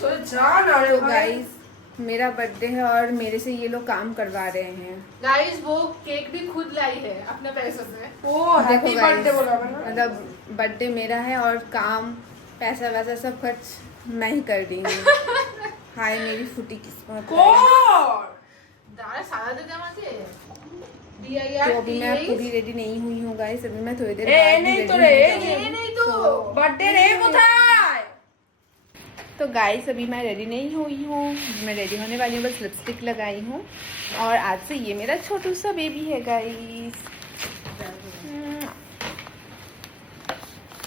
तो गाइस मेरा बर्थडे है और मेरे से ये लोग काम करवा रहे हैं। गाइस वो केक भी खुद लाई है अपने पैसों से। देखो गाइस मतलब बर्थडे मेरा है और काम पैसा वैसा सब खर्च मैं ही कर रही हूँ। हाय मेरी फुटी किस्मत। दादा सारा दे दे मुझे। तो अभी मैं पूरी रेडी नहीं हुई हूँ गाइस, अभी मैं थोड़ी देर बर्थडे रे कोথায়? तो गाइस अभी मैं रेडी नहीं हुई हूँ, मैं रेडी होने वाली हूँ, बस लिपस्टिक लगाई हूँ और आज से ये मेरा छोटू सा बेबी है गाइस।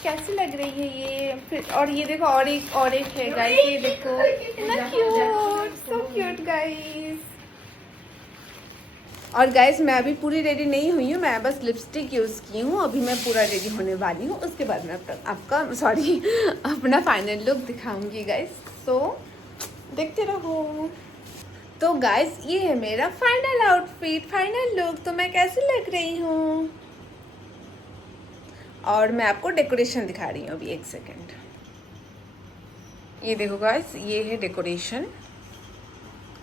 कैसी लग रही है ये फिर। और ये देखो और एक है गाइस, ये देखो इतना क्यूट, सो क्यूट गाइस। और गाइस मैं अभी पूरी रेडी नहीं हुई हूँ, मैं बस लिपस्टिक यूज़ की हूँ, अभी मैं पूरा रेडी होने वाली हूँ, उसके बाद मैं अपना फाइनल लुक दिखाऊंगी गाइस, तो देखते रहो। तो गाइस ये है मेरा फाइनल आउटफिट, फाइनल लुक, तो मैं कैसी लग रही हूँ। और मैं आपको डेकोरेशन दिखा रही हूँ अभी, एक सेकेंड। ये देखो गाइस, ये है डेकोरेशन।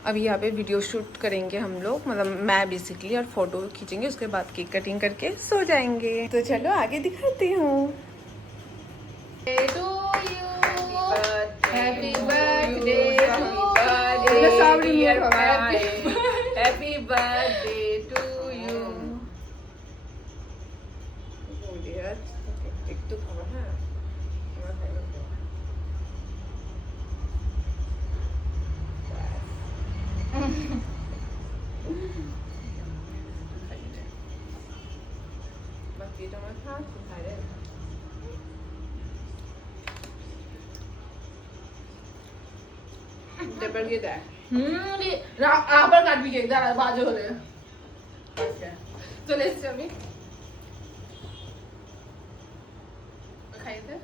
अभी यहाँ पे वीडियो शूट करेंगे हम लोग, मतलब मैं बेसिकली, और फोटो खींचेंगे, उसके बाद केक कटिंग करके सो जाएंगे। तो चलो आगे दिखाती हूँ। Happy birthday happy birthday to you. আবার কাটবি কেক, দাঁড়া বাজে হলে চলে এসছি আমি। খাইতে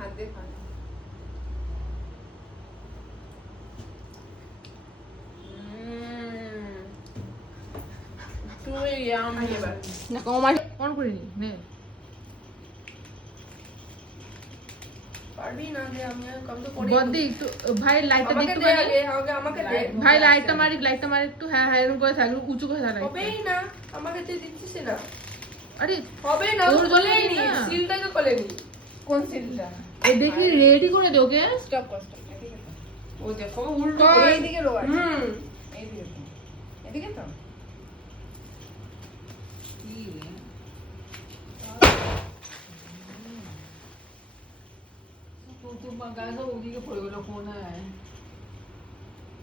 হাত দিয়ে খাই। না কমার অন করিনি নে পারবি না যে আমি কম তো করি বদ্দি একটু ভাই লাইটটা দেখতে পারি আমাকে দে ভাই লাইটটা মারি একটু। হ্যাঁ হ্যাঁ এরকম করে থাকলে উঁচু করে থাকলে হবেই না, আমাকে তুই দিচ্ছিস না। আরে হবে না, তোর বলেই নি, না। সিলটাকে খুলে নি। কোন সিলটা? এই দেখি রেডি করে দে ওকে। স্টপ কর, স্টপ। ও দেখো উল্টো এইদিকে রো আছে। এইদিকে তো, এদিকে তো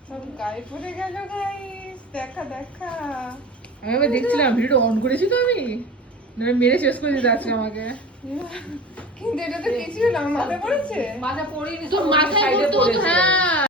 সব গায়ে পড়ে গেল গাইস। দেখা দেখা আমি আবার দেখছিলাম ভিডিও অন করেছি তো আমি, না মেরে শেষ করে দিতে আজকে আমাকে। কিন্তু এটা তো কিছুই না, মাথায় পড়েছে। তোর মাথায় পড়তো, হ্যাঁ